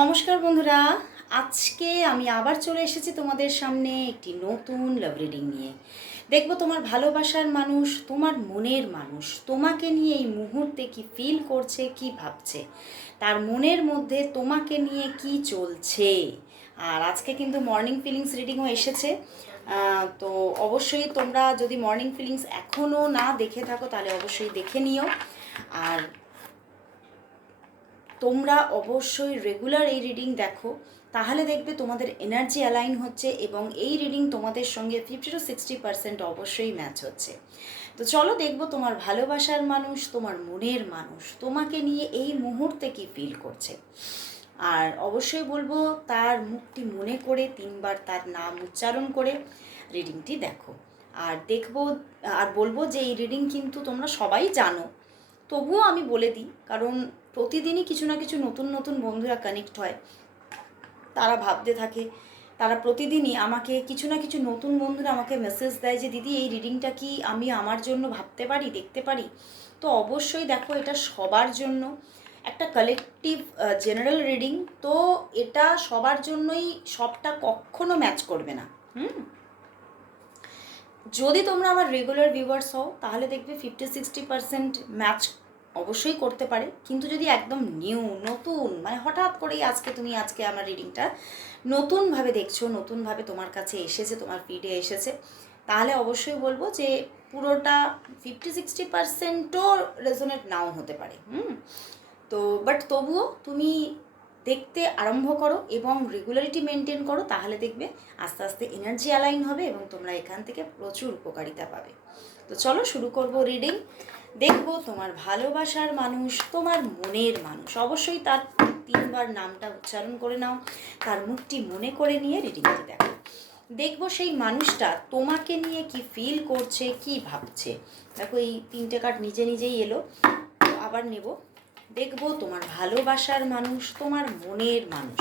নমস্কার বন্ধুরা, আজকে আমি আবার চলে এসেছি তোমাদের সামনে একটি নতুন লাভ রিডিং নিয়ে। দেখবো তোমার ভালোবাসার মানুষ, তোমার মনের মানুষ তোমাকে নিয়ে এই মুহূর্তে কি ফিল করছে, কি ভাবছে, তার মনের মধ্যে তোমাকে নিয়ে কি চলছে। আর আজকে কিন্তু মর্নিং ফিলিংস রিডিংও এসেছে। তো অবশ্যই তোমরা যদি মর্নিং ফিলিংস এখনও না দেখে থাকো তাহলে অবশ্যই দেখে নিও। আর তোমরা অবশ্যই রেগুলার এই রিডিং দেখো, তাহলে দেখবে তোমাদের এনার্জি অ্যালাইন হচ্ছে এবং এই রিডিং তোমাদের সঙ্গে 50-60% অবশ্যই ম্যাচ হচ্ছে। তো চলো দেখবো তোমার ভালোবাসার মানুষ, তোমার মনের মানুষ তোমাকে নিয়ে এই মুহূর্তে কি ফিল করছে। আর অবশ্যই বলবো তার মুখটি মনে করে 3বার তার নাম উচ্চারণ করে রিডিংটি দেখো। আর দেখবো আর বলবো যে এই রিডিং কিন্তু তোমরা সবাই জানো, তবুও আমি বলে দিই, কারণ প্রতিদিনই কিছু না কিছু নতুন নতুন বন্ধুরা কানেক্ট হয়। তারা ভাবতে থাকে, তারা প্রতিদিনই আমাকে কিছু না কিছু নতুন বন্ধুরা আমাকে মেসেজ দেয় যে দিদি এই রিডিংটা কি আমি আমার জন্য ভাবতে পারি, দেখতে পারি। তো অবশ্যই দেখো, এটা সবার জন্য একটা কালেকটিভ জেনারেল রিডিং। তো এটা সবার জন্যই, সবটা কখনো ম্যাচ করবে না। যদি তোমরা আমার রেগুলার ভিউয়ার্স হও তাহলে দেখবে 50-60% ম্যাচ অবশ্যই করতে পারে। কিন্তু যদি একদম নতুন, মানে হঠাৎ করেই আজকে আমার রিডিংটা নতুনভাবে দেখছো, নতুনভাবে তোমার কাছে এসেছে, তোমার ফিডে এসেছে, তাহলে অবশ্যই বলবো যে পুরোটা 50-60%ও রেজোনেট নাও হতে পারে। তো বাট তবুও তুমি দেখতে আরম্ভ করো এবং রেগুলারিটি মেনটেন করো, তাহলে দেখবে আস্তে আস্তে এনার্জি অ্যালাইন হবে এবং তোমরা এখান থেকে প্রচুর উপকারিতা পাবে। তো চলো শুরু করব রিডিং। দেখবো তোমার ভালোবাসার মানুষ, তোমার মনের মানুষ। অবশ্যই তার 3বার নামটা উচ্চারণ করে নাও, তার মুখটি মনে করে নিয়ে রিডিংটি দেখো। দেখবো সেই মানুষটা তোমাকে নিয়ে কি ফিল করছে, কি ভাবছে। দেখো এই 3টে কার্ড নিজে নিজেই এলো, আবার নেব। দেখবো তোমার ভালোবাসার মানুষ, তোমার মনের মানুষ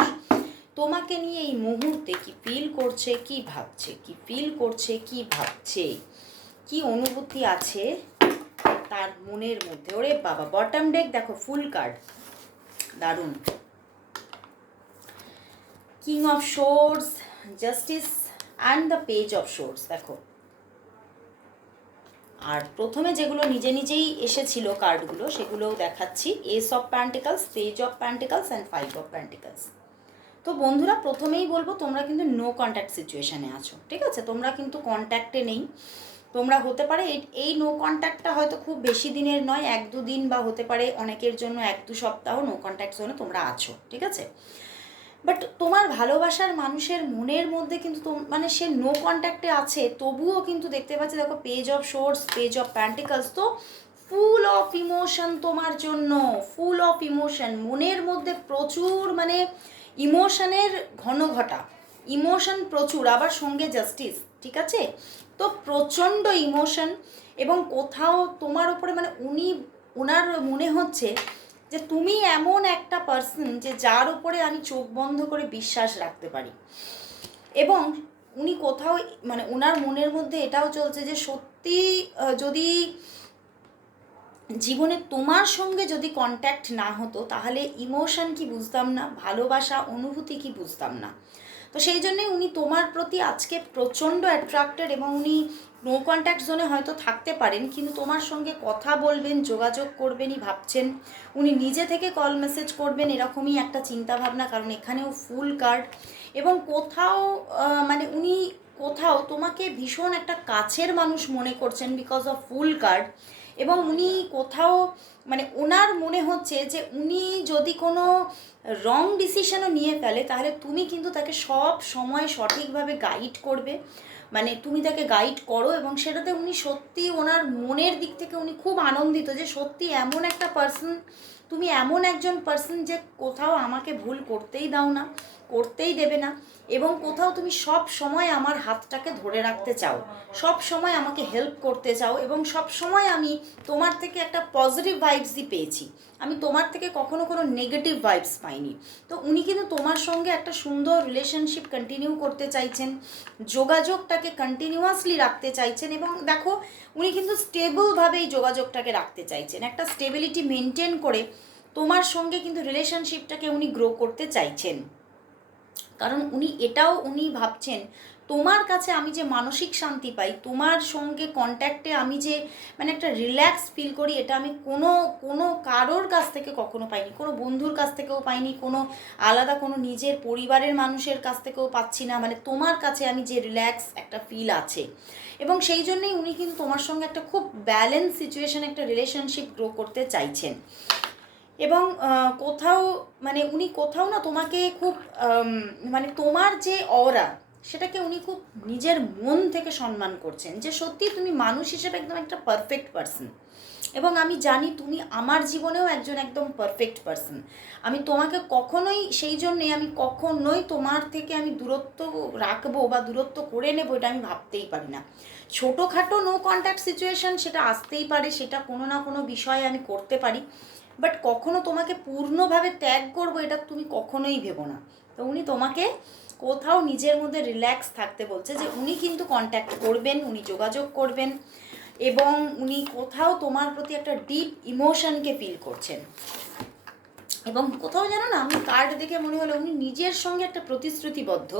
তোমাকে নিয়ে এই মুহূর্তে কি ফিল করছে, কি ভাবছে, কি ফিল করছে, কি ভাবছে, কি অনুভূতি আছে তার মনের মধ্যে। ওরে বাবা, বটম ডেক দেখো, ফুল কার্ড, দারুণ। King of swords, justice and the page of swords দেখো। আর প্রথমে যেগুলো নিজে নিজেই এসেছিল কার্ডগুলো সেগুলোও দেখাচ্ছি। S of pentacles, page of pentacles and 5 of pentacles. তো বন্ধুরা, প্রথমেই বলবো তোমরা কিন্তু নো কন্ট্যাক্ট সিচুয়েশানে আছো, ঠিক আছে? তোমরা কিন্তু কন্ট্যাক্টে নেই। তোমরা হতে পারে এই নো কন্ট্যাক্টটা হয়তো খুব বেশি দিনের নয়, 1-2 দিন, বা হতে পারে অনেকের জন্য 1-2 সপ্তাহ নো কন্ট্যাক্ট জোনে তোমরা আছো, ঠিক আছে? বাট তোমার ভালোবাসার মানুষের মনের মধ্যে কিন্তু মানে সে নো কন্ট্যাক্টে আছে, তবুও কিন্তু দেখতে পাচ্ছি দেখো page of swords, page of pentacles. তো ফুল অফ ইমোশন তোমার জন্য, ফুল অফ ইমোশন। মনের মধ্যে প্রচুর, মানে ইমোশনের ঘনঘটা, ইমোশন প্রচুর, আবার সঙ্গে জাস্টিস, ঠিক আছে? তো প্রচণ্ড ইমোশন। এবং কোথাও তোমার উপরে, মানে ওনার মনে হচ্ছে যে তুমি এমন একটা পার্সন যে যার উপরে আমি চোখ বন্ধ করে বিশ্বাস রাখতে পারি। এবং উনি কোথাও, মানে ওনার মনের মধ্যে এটাও চলছে যে সত্যি যদি জীবনে তোমার সঙ্গে যদি কন্ট্যাক্ট না হতো তাহলে ইমোশন কি বুঝতাম না, ভালোবাসা অনুভূতি কি বুঝতাম না। তো সেই জন্যই উনি তোমার প্রতি আজকে প্রচণ্ড অ্যাট্রাক্টেড এবং উনি নো কন্ট্যাক্ট জোনে হয়তো থাকতে পারেন, কিন্তু তোমার সঙ্গে কথা বলবেন, যোগাযোগ করবেনই ভাবছেন। উনি নিজে থেকে কল মেসেজ করবেন, এরকমই একটা চিন্তাভাবনা, কারণ এখানেও ফুল কার্ড। এবং কোথাও মানে উনি কোথাও তোমাকে ভীষণ একটা কাছের মানুষ মনে করছেন বিকজ অফ ফুল কার্ড। এবং উনি কোথাও, মানে ওনার মনে হচ্ছে যে উনি যদি কোনো রং ডিসিশনও নিয়ে ফেলে তাহলে তুমি কিন্তু তাকে সব সময় সঠিকভাবে গাইড করবে, মানে তুমি তাকে গাইড করো। এবং সেটাতে উনি সত্যি, ওনার মনের দিক থেকে উনি খুব আনন্দিত যে সত্যি এমন একটা পার্সন, তুমি এমন একজন পার্সন যে কোথাও আমাকে ভুল করতেই দাও না, করতেই দেবে না। এবং কোথাও তুমি সব সময় আমার হাতটাকে ধরে রাখতে চাও, সব সময় আমাকে হেল্প করতে চাও, এবং সব সময় আমি তোমার থেকে একটা পজিটিভ ভাইবসই পেয়েছি, আমি তোমার থেকে কখনো কোনো নেগেটিভ ভাইবস পাইনি। তো উনি কিন্তু তোমার সঙ্গে একটা সুন্দর রিলেশনশিপ কন্টিনিউ করতে চাইছেন, যোগাযোগটাকে কন্টিনিউয়াসলি রাখতে চাইছেন। এবং দেখো উনি কিন্তু স্টেবলভাবে এই যোগাযোগটাকে রাখতে চাইছেন, একটা স্টেবিলিটি মেনটেন করে তোমার সঙ্গে কিন্তু রিলেশনশিপটাকে উনি গ্রো করতে চাইছেন। কারণ উনি ভাবছেন তোমার কাছে আমি যে মানসিক শান্তি পাই, তোমার সঙ্গে কন্ট্যাক্টে আমি যে মানে একটা রিল্যাক্স ফিল করি, এটা আমি কোনো কারোর কাছ থেকে কখনো পাইনি, কোনো বন্ধুর কাছ থেকেও পাইনি, কোনো আলাদা কোনো নিজের পরিবারের মানুষের কাছ থেকেও পাচ্ছি না। মানে তোমার কাছে আমি যে রিল্যাক্স একটা ফিল আছে, এবং সেই জন্যেই উনি কিন্তু তোমার সঙ্গে একটা খুব ব্যালেন্স সিচুয়েশন একটা রিলেশনশিপ গ্রো করতে চাইছেন। এবং উনি কোথাও না তোমাকে খুব মানে তোমার যে অরা, সেটাকে উনি খুব নিজের মন থেকে সম্মান করছেন, যে সত্যি তুমি মানুষ হিসেবে একদম একটা পারফেক্ট পারসন। এবং আমি জানি তুমি আমার জীবনেও একজন একদম পারফেক্ট পারসন। আমি তোমাকে সেই জন্যে আমি কখনোই তোমার থেকে আমি দূরত্ব রাখবো বা দূরত্ব করে নেবো, এটা আমি ভাবতেই পারি না। ছোটোখাটো নো কন্ট্যাক্ট সিচুয়েশান সেটা আসতেই পারে, সেটা কোনো না কোনো বিষয়ে আমি করতে পারি, বাট কখনো তোমাকে পূর্ণভাবে ত্যাগ করবো এটা তুমি কখনোই ভেবো না। তো উনি তোমাকে কোথাও নিজের মধ্যে রিল্যাক্স থাকতে বলছে, যে উনি কিন্তু কন্ট্যাক্ট করবেন, উনি যোগাযোগ করবেন, এবং উনি কোথাও তোমার প্রতি একটা ডিপ ইমোশনকে ফিল করছেন। এবং কোথাও জানো না, আমি কার্ড দেখে মনে হলো উনি নিজের সঙ্গে একটা প্রতিশ্রুতিবদ্ধ,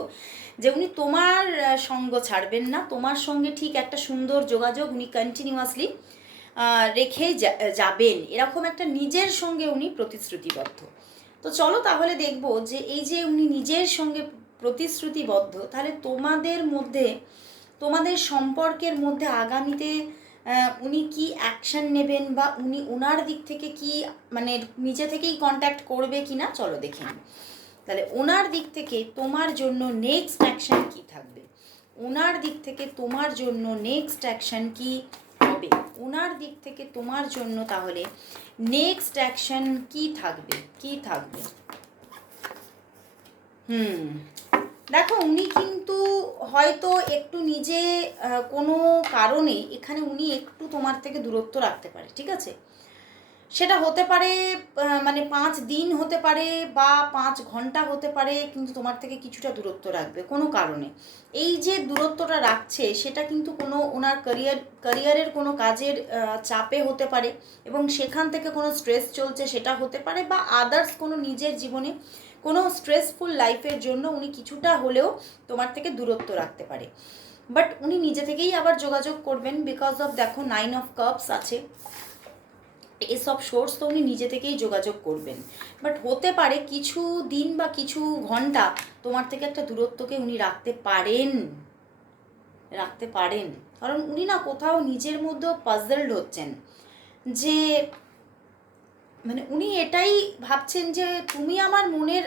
যে উনি তোমার সঙ্গ ছাড়বেন না, তোমার সঙ্গে ঠিক একটা সুন্দর যোগাযোগ উনি কন্টিনিউয়াসলি রেখে যাবেন, এরকম একটা নিজের সঙ্গে উনি প্রতিশ্রুতিবদ্ধ। তো চলো তাহলে দেখব যে এই যে উনি নিজের সঙ্গে প্রতিশ্রুতিবদ্ধ, তাহলে তোমাদের সম্পর্কের মধ্যে আগামীতে উনি কি অ্যাকশন নেবেন, বা উনি ওনার দিক থেকে কি মানে নিজে থেকেই কন্ট্যাক্ট করবে কি না, চলো দেখে নিই। তাহলে ওনার দিক থেকে তোমার জন্য নেক্সট অ্যাকশন কি থাকবে, ওনার দিক থেকে তোমার জন্য নেক্সট অ্যাকশন কি হবে, ওনার দিক থেকে তোমার জন্য তাহলে নেক্সট অ্যাকশন কি থাকবে। দেখো উনি কিন্তু হয়তো একটু নিজে কোনো কারণে এখানে উনি একটু তোমার থেকে দূরত্ব রাখতে পারে, ঠিক আছে? সেটা হতে পারে মানে 5 দিন হতে পারে বা 5 ঘন্টা হতে পারে, কিন্তু তোমার থেকে কিছুটা দূরত্ব রাখবে কোনো কারণে। এই যে দূরত্বটা রাখছে সেটা কিন্তু কোনো ওনার ক্যারিয়ারের কোনো কাজের চাপে হতে পারে, এবং সেখান থেকে কোনো স্ট্রেস চলছে সেটা হতে পারে, বা আদার্স কোনো নিজের জীবনে কোনো স্ট্রেসফুল লাইফের জন্য উনি কিছুটা হলেও তোমার থেকে দূরত্ব রাখতে পারে। বাট উনি নিজে থেকেই আবার যোগাযোগ করবেন, বিকজ অফ দেখো 9 অফ কাপস আছে, এসব সোর্স তো উনি নিজে থেকেই যোগাযোগ করবেন। বাট হতে পারে কিছু দিন বা কিছু ঘন্টা তোমার থেকে একটা দূরত্বকে উনি রাখতে পারেন, কারণ উনি না কোথাও নিজের মধ্যেও পাজলড হচ্ছেন, যে মানে উনি এটাই ভাবছেন যে তুমি আমার মনের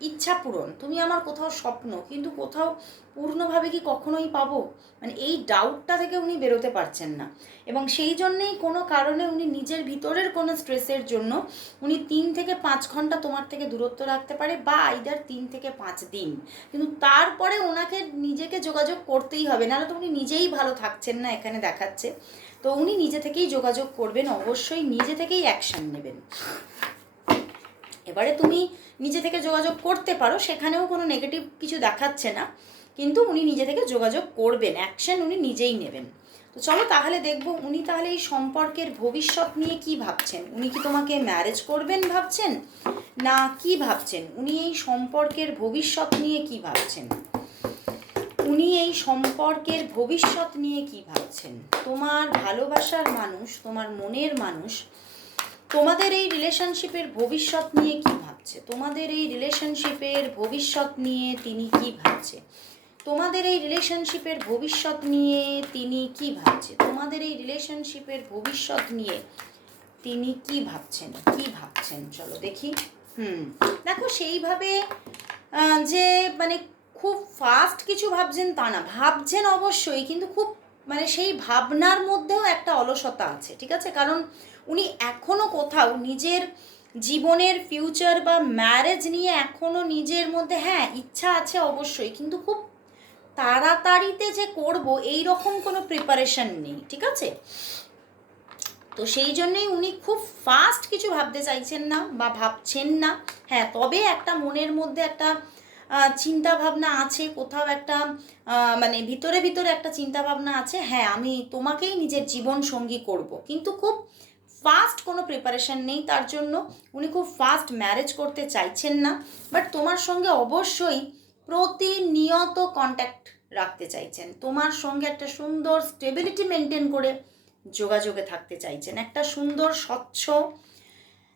ইচ্ছা পূরণ, তুমি আমার কোথাও স্বপ্ন, কিন্তু কোথাও পূর্ণভাবে কি কখনোই পাবো, মানে এই ডাউটটা থেকে উনি বেরোতে পারছেন না। এবং সেই জন্যেই কোনো কারণে উনি নিজের ভিতরের কোনো স্ট্রেসের জন্য উনি 3 থেকে 5 ঘন্টা তোমার থেকে দূরত্ব রাখতে পারে, বা আইদার 3 থেকে 5 দিন, কিন্তু তারপরে ওনাকে নিজেকে যোগাযোগ করতেই হবে, নাহলে তো উনি নিজেই ভালো থাকছেন না এখানে দেখাচ্ছে। তো উনি নিজে থেকেই যোগাযোগ করবেন, অবশ্যই নিজে থেকেই অ্যাকশন নেবেন। এবারে তুমি নিজে থেকে যোগাযোগ করতে পারো, সেখানেও কোনো নেগেটিভ কিছু দেখাচ্ছে না, কিন্তু উনি নিজে থেকে যোগাযোগ করবেন, অ্যাকশন উনি নিজেই নেবেন। তো চলো তাহলে দেখবো উনি তাহলে এই সম্পর্কের ভবিষ্যৎ নিয়ে কি ভাবছেন। উনি কি তোমাকে ম্যারেজ করবেন ভাবছেন, না কি ভাবছেন? উনি এই সম্পর্কের ভবিষ্যৎ নিয়ে কি ভাবছেন? তোমার ভালোবাসার মানুষ, তোমার মনের মানুষ তোমাদের এই রিলেশনশিপের ভবিষ্যৎ নিয়ে কি ভাবছে, তোমাদের এই রিলেশনশিপের ভবিষ্যৎ নিয়ে তিনি কি ভাবছে, তোমাদের এই রিলেশনশিপের ভবিষ্যৎ নিয়ে তিনি কি ভাবছে, তোমাদের এই রিলেশনশিপের ভবিষ্যৎ নিয়ে তিনি কি ভাবছেন, চলো দেখি। দেখো সেইভাবে যে মানে খুব ফাস্ট কিছু ভাবছেন তা না, ভাবছেন অবশ্যই, কিন্তু খুব মানে সেই ভাবনার মধ্যেও একটা অলসতা আছে, ঠিক আছে? কারণ উনি এখনও কোথাও নিজের জীবনের ফিউচার বা ম্যারেজ নিয়ে এখনও নিজের মধ্যে হ্যাঁ ইচ্ছা আছে অবশ্যই, কিন্তু খুব তাড়াতাড়িতে যে করব এই রকম কোনো প্রিপারেশন নেই, ঠিক আছে? তো সেই জন্যই উনি খুব ফাস্ট কিছু ভাবতে চাইছেন না বা ভাবছেন না। হ্যাঁ, তবে একটা মনের মধ্যে একটা চিন্তা ভাবনা আছে, কোথাও একটা মানে ভিতরে একটা চিন্তা ভাবনা আছে, হ্যাঁ আমি তোমাকেই নিজের জীবন সঙ্গী করব, কিন্তু খুব ফাস্ট কোনো প্রিপারেশন নেই তার জন্য, উনি খুব ফাস্ট ম্যারেজ করতে চাইছেন না, বাট তোমার সঙ্গে অবশ্যই প্রতিনিয়ত কন্ট্যাক্ট রাখতে চাইছেন, তোমার সঙ্গে একটা সুন্দর স্টেবিলিটি মেনটেন করে যোগাযোগে থাকতে চাইছেন, একটা সুন্দর স্বচ্ছ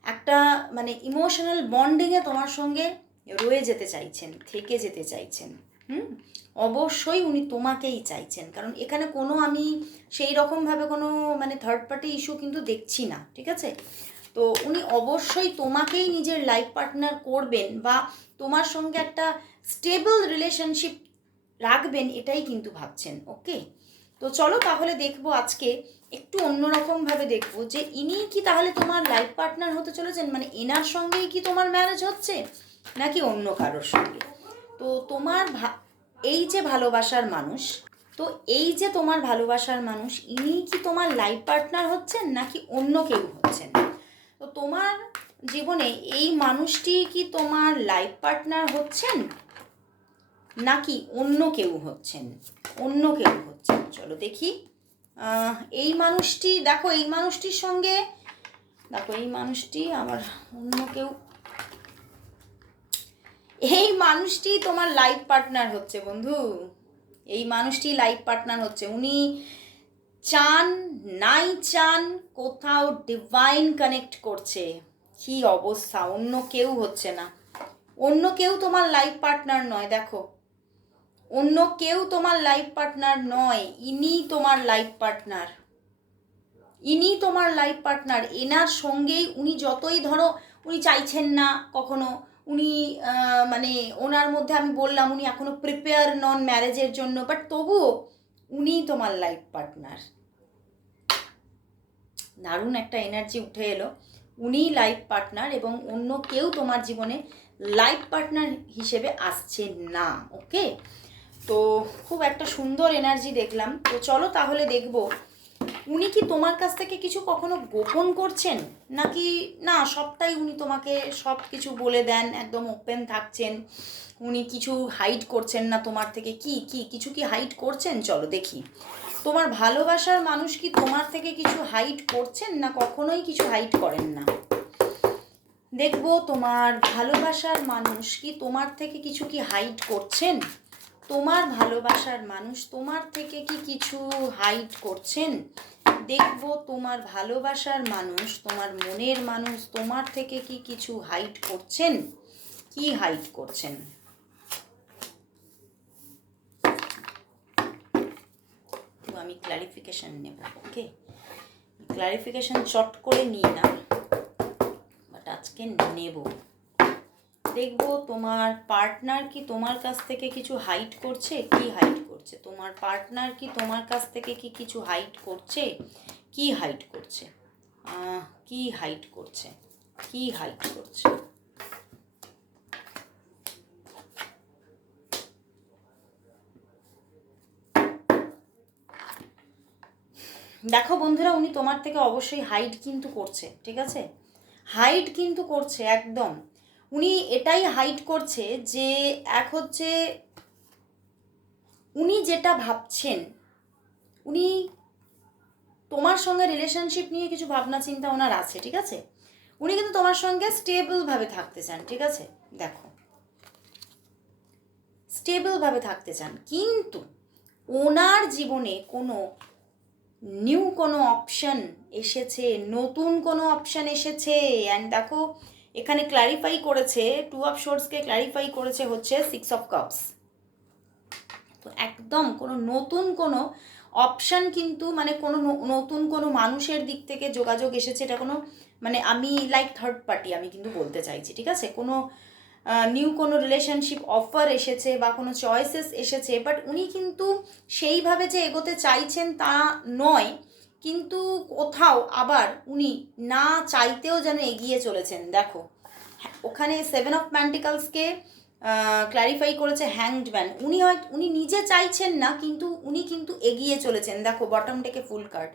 একটা মানে ইমোশনাল বন্ডিংয়ে তোমার সঙ্গে রয়ে যেতে চাইছেন, থেকে যেতে চাইছেন। অবশ্যই উনি তোমাকেই চাইছেন, কারণ এখানে কোনো আমি সেই রকমভাবে কোনো মানে থার্ড পার্টি ইস্যু কিন্তু দেখছি না, ঠিক আছে? তো উনি অবশ্যই তোমাকেই নিজের লাইফ পার্টনার করবেন বা তোমার সঙ্গে একটা স্টেবল রিলেশনশিপ রাখবেন, এটাই কিন্তু ভাবছেন। ওকে, তো চলো তাহলে দেখবো আজকে একটু অন্যরকমভাবে দেখবো যে ইনি কি তাহলে তোমার লাইফ পার্টনার হতে চলেছেন, মানে এনার সঙ্গেই কি তোমার ম্যারেজ হচ্ছে নাকি অন্য কারোর সঙ্গে। তো তোমার এই যে ভালোবাসার মানুষ, তো এই যে তোমার ভালোবাসার মানুষ, ইনি কি তোমার লাইফ পার্টনার হচ্ছেন নাকি অন্য কেউ হচ্ছেন। তো তোমার জীবনে এই মানুষটি কি তোমার লাইফ পার্টনার হচ্ছেন নাকি অন্য কেউ হচ্ছেন, অন্য কেউ হচ্ছেন। চলো দেখি এই মানুষটি, দেখো এই মানুষটির সঙ্গে, দেখো এই মানুষটি আমার অন্য কেউ, এই মানুষটি তোমার লাইফ পার্টনার হচ্ছে বন্ধু, এই মানুষটি লাইফ পার্টনার হচ্ছে। উনি চান নাই চান কোথাও ডিভাইন কানেক্ট করছে, কি অবস্থা, অন্য কেউ হচ্ছে না, অন্য কেউ তোমার লাইফ পার্টনার নয়। দেখো অন্য কেউ তোমার লাইফ পার্টনার নয়, ইনি তোমার লাইফ পার্টনার, ইনি তোমার লাইফ পার্টনার। এনার সঙ্গেই উনি যতই ধরো উনি চাইছেন না কখনো, উনি মানে ওনার মধ্যে আমি বললাম উনি এখনো প্রিপেয়ার নন ম্যারেজের জন্য, বাট তবুও উনি তোমার লাইফ পার্টনার। দারুণ একটা এনার্জি উঠে এলো, উনি লাইফ পার্টনার এবং অন্য কেউ তোমার জীবনে লাইফ পার্টনার হিসেবে আসছে না। ওকে, তো খুব একটা সুন্দর এনার্জি দেখলাম। তো চলো তাহলে দেখবো উনি কি তোমার কাছ থেকে কিছু কখনো গোপন করছেন নাকি না সবটাই উনি তোমাকে সব কিছু বলে দেন, একদম ওপেন থাকছেন, উনি কিছু হাইড করছেন না তোমার থেকে, কি কি কিছু কি হাইড করছেন। চলো দেখি তোমার ভালোবাসার মানুষ কি তোমার থেকে কিছু হাইড করছেন না কখনোই কিছু হাইড করেন না। দেখবো তোমার ভালোবাসার মানুষ কি তোমার থেকে কিছু কি হাইড করছেন, তোমার ভালোবাসার মানুষ তোমার থেকে কি কিছু হাইড করছেন। দেখবো তোমার ভালোবাসার মানুষ, তোমার মনের মানুষ তোমার থেকে কি কিছু হাইড করছেন, কি হাইড করছেন। তো আমি ক্লারিফিকেশন নেব। ওকে, ক্লারিফিকেশন চট করে নিই না, বাট আজকে নেব। দেখবো তোমার পার্টনার কি তোমার কাছ থেকে কিছু হাইড করছে, কি হাইড করছে। তোমার পার্টনার কি তোমার কাছ থেকে কি কিছু হাইড করছে, কি হাইড করছে, কি হাইড করছে, কি হাইড করছে। দেখো বন্ধুরা, উনি তোমার থেকে অবশ্যই হাইড কিন্তু করছে, ঠিক আছে, হাইড কিন্তু করছে একদম। উনি এটাই হাইড করছে যে এক হচ্ছে উনি যেটা ভাবছেন, উনি তোমার সঙ্গে রিলেশনশিপ নিয়ে কিছু ভাবনা চিন্তা ওনার আছে, ঠিক আছে, উনি কিন্তু তোমার সঙ্গে স্টেবলভাবে থাকতে চান, ঠিক আছে, দেখো স্টেবলভাবে থাকতে চান, কিন্তু ওনার জীবনে কোনো নিউ কোনো অপশন এসেছে, নতুন কোনো অপশন এসেছে। অ্যান্ড দেখো এখানে ক্ল্যারিফাই করেছে, 2 অফ সোর্সকে ক্ল্যারিফাই করেছে হচ্ছে 6 অফ কাপস। তো একদম কোনো নতুন কোনো অপশান কিন্তু মানে কোনো নতুন কোনো মানুষের দিক থেকে যোগাযোগ এসেছে, এটা কোনো মানে আমি লাইক থার্ড পার্টি আমি কিন্তু বলতে চাইছি, ঠিক আছে, কোনো নিউ কোনো রিলেশনশিপ অফার এসেছে বা কোনো চয়েসেস এসেছে, বাট উনি কিন্তু সেইভাবে যে এগোতে চাইছেন তা নয়, কিন্তু কোথাও আবার উনি না চাইতেও যেন এগিয়ে চলেছেন। দেখো ওখানে 7 অফ প্যান্টিকলসকে ক্ল্যারিফাই করেছে হ্যাংড ম্যান। উনি নিজে চাইছেন না, কিন্তু উনি কিন্তু এগিয়ে চলেছেন। দেখো বটম থেকে ফুল কার্ড,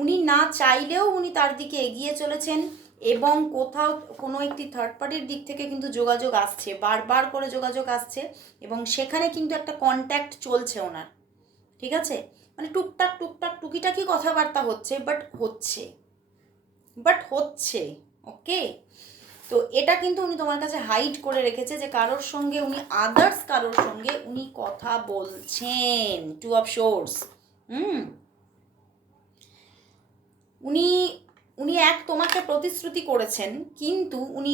উনি না চাইলেও উনি তার দিকে এগিয়ে চলেছেন এবং কোথাও কোনো একটি থার্ড পার্টির দিক থেকে কিন্তু যোগাযোগ আসছে, বারবার করে যোগাযোগ আসছে এবং সেখানে কিন্তু একটা কন্ট্যাক্ট চলছে ওনার, ঠিক আছে, মানে টুকটাক টুকটাক টুকিটাকি কথাবার্তা হচ্ছে, বাট হচ্ছে। বাট হচ্ছে। ওকে, তো এটা কিন্তু উনি তোমার কাছে হাইড করে রেখেছে যে কারোর সঙ্গে উনি আদার্স কারোর সঙ্গে উনি কথা বলছেন। To of source. উনি উনি তোমাকে প্রতিশ্রুতি করেছেন, কিন্তু উনি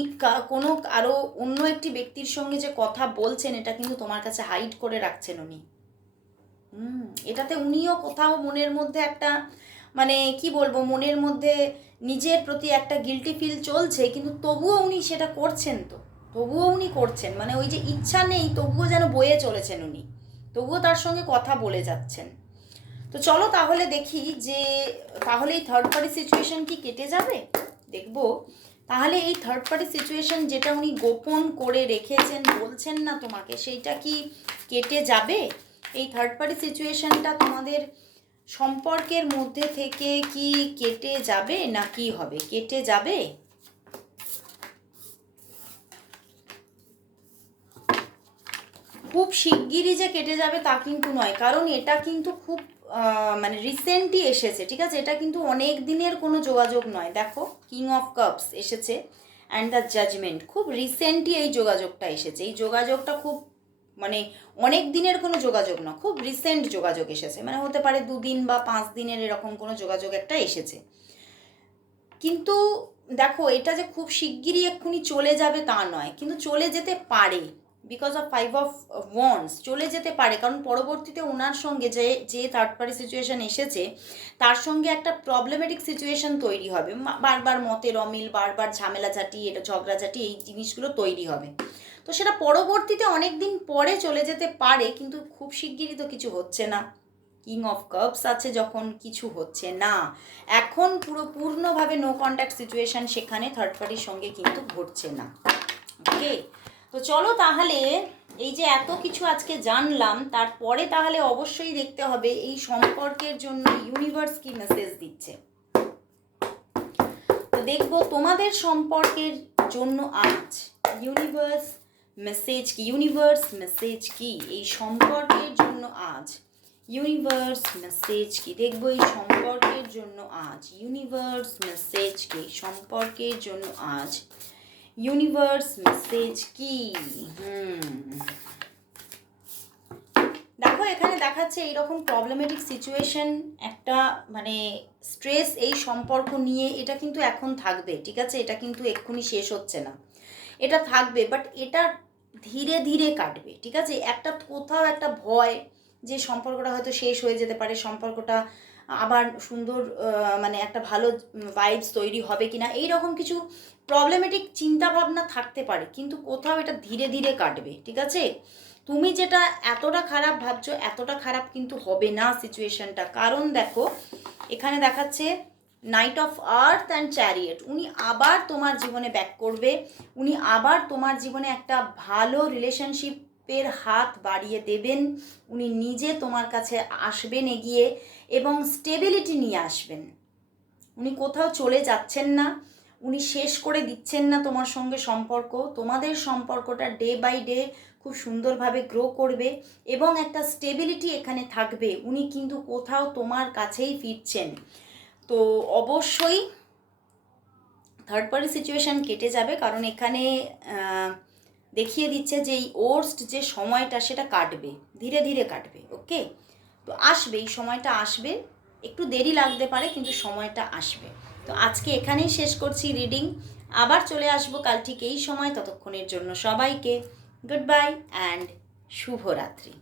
কোনো আরও অন্য একটি ব্যক্তির সঙ্গে যে কথা বলছেন এটা কিন্তু তোমার কাছে হাইড করে রাখছেন উনি। এটাতে উনিও কোথাও মনের মধ্যে একটা মানে কি বলবো, মনের মধ্যে নিজের প্রতি একটা গিল্টি ফিল চলছে, কিন্তু তবুও উনি সেটা করছেন। তো তবুও উনি করছেন, মানে ওই যে ইচ্ছা নেই তবুও যেন বয়ে চলেছেন উনি, তবুও তার সঙ্গে কথা বলে যাচ্ছেন। তো চলো তাহলে দেখি যে তাহলে এই থার্ড পার্টি সিচুয়েশন কি কেটে যাবে। দেখবো তাহলে এই থার্ড পার্টি সিচুয়েশন যেটা উনি গোপন করে রেখেছেন, বলছেন না তোমাকে, সেইটা কি কেটে যাবে। এই থার্ড পার্টি সিচুয়েশনটা তোমাদের সম্পর্কের মধ্যে থেকে কি কেটে যাবে না কি হবে, কেটে যাবে। খুব শিগগিরই যে কেটে যাবে তা কিন্তু নয়, কারণ এটা কিন্তু খুব মানে রিসেন্টই এসেছে, ঠিক আছে। এটা কিন্তু অনেক দিনের কোনো যোগাযোগ নয়। দেখো কিং অফ কাপস এসেছে অ্যান্ড দ্য জাজমেন্ট, খুব রিসেন্টই এই যোগাযোগটা এসেছে। এই যোগাযোগটা খুব মানে অনেক দিনের কোনো যোগাযোগ না, খুব রিসেন্ট যোগাযোগ এসেছে, মানে হতে পারে 2 দিন বা 5 দিনের এরকম কোনো যোগাযোগ একটা এসেছে। কিন্তু দেখো এটা যে খুব শিগগিরই এক্ষুনি চলে যাবে তা নয়, কিন্তু চলে যেতে পারে। বিকজ অফ 5 অফ ওয়ান্ডস চলে যেতে পারে, কারণ পরবর্তীতে ওনার সঙ্গে যে থার্ড পার্টি সিচুয়েশন এসেছে তার সঙ্গে একটা প্রবলেমেটিক সিচুয়েশন তৈরি হবে। বারবার মতের অমিল, বারবার ঝামেলাঝাটি, এটা ঝগড়াঝাটি, এই জিনিসগুলো তৈরি হবে। তো সেটা পরবর্তীতে অনেক দিন পরে চলে যেতে পারে, কিন্তু খুব শিগগিরই তো কিছু হচ্ছে না। কিং অফ কাপস আছে যখন, কিছু হচ্ছে না এখন, পূর্ণভাবে নো কন্ট্যাক্ট সিচুয়েশন সেখানে থার্ড পার্টির সঙ্গে কিন্তু ঘটছে না। ওকে, তো চলো তাহলে এই যে এত কিছু আজকে জানলাম, তারপরে তাহলে অবশ্যই দেখতে হবে এই সম্পর্কের জন্য ইউনিভার্স কি মেসেজ দিচ্ছে। তো দেখবো তোমাদের সম্পর্কের জন্য আজ ইউনিভার্স মেসেজ কি, ইউনিভার্স মেসেজ কি এই সম্পর্কের জন্য আজ, ইউনিভার্স মেসেজ কি দেখবো এই সম্পর্কের জন্য আজ, ইউনিভার্স মেসেজ কি সম্পর্কের জন্য আজ, ইউনিভার্স মেসেজ কি। দেখো এখানে দেখাচ্ছে এইরকম প্রবলেমেটিক সিচুয়েশন, একটা মানে স্ট্রেস এই সম্পর্ক নিয়ে, এটা কিন্তু এখন থাকবে, ঠিক আছে। এটা কিন্তু এক্ষুনি শেষ হচ্ছে না, এটা থাকবে, বাট এটা ধীরে ধীরে কাটবে, ঠিক আছে। একটা কোথাও একটা ভয় যে সম্পর্কটা হয়তো শেষ হয়ে যেতে পারে, সম্পর্কটা আবার সুন্দর মানে একটা ভালো ভাইবস তৈরি হবে কিনা, এইরকম কিছু প্রবলেমেটিক চিন্তাভাবনা থাকতে পারে, কিন্তু কোথাও এটা ধীরে ধীরে কাটবে, ঠিক আছে। তুমি যেটা এতটা খারাপ ভাবছো এতটা খারাপ কিন্তু হবে না সিচুয়েশনটা, কারণ দেখো এখানে দেখাচ্ছে night of earth and chariot, উনি আবার তোমার জীবনে ব্যাক করবে, উনি আবার তোমার জীবনে একটা ভালো রিলেশনশিপের হাত বাড়িয়ে দেবেন, উনি নিজে তোমার কাছে আসবেন এগিয়ে এবং স্টেবিলিটি নিয়ে আসবেন। উনি কোথাও চলে যাচ্ছেন না, উনি শেষ করে দিচ্ছেন না তোমার সঙ্গে সম্পর্ক, তোমাদের সম্পর্কটা ডে বাই ডে খুব সুন্দরভাবে গ্রো করবে এবং একটা স্টেবিলিটি এখানে থাকবে। উনি কিন্তু কোথাও তোমার কাছেই ফিরছেন। তো অবশ্যই থার্ড পার্টি সিচুয়েশান কেটে যাবে, কারণ এখানে দেখিয়ে দিচ্ছে যে এই ওর্স্ট যে সময়টা সেটা কাটবে, ধীরে ধীরে কাটবে। ওকে, তো আসবে, এই সময়টা আসবে, একটু দেরি লাগতে পারে কিন্তু সময়টা আসবে। তো আজকে এখানেই শেষ করছি রিডিং, আবার চলে আসবো কাল ঠিক এই সময়। ততক্ষণের জন্য সবাইকে গুড বাই অ্যান্ড শুভরাত্রি।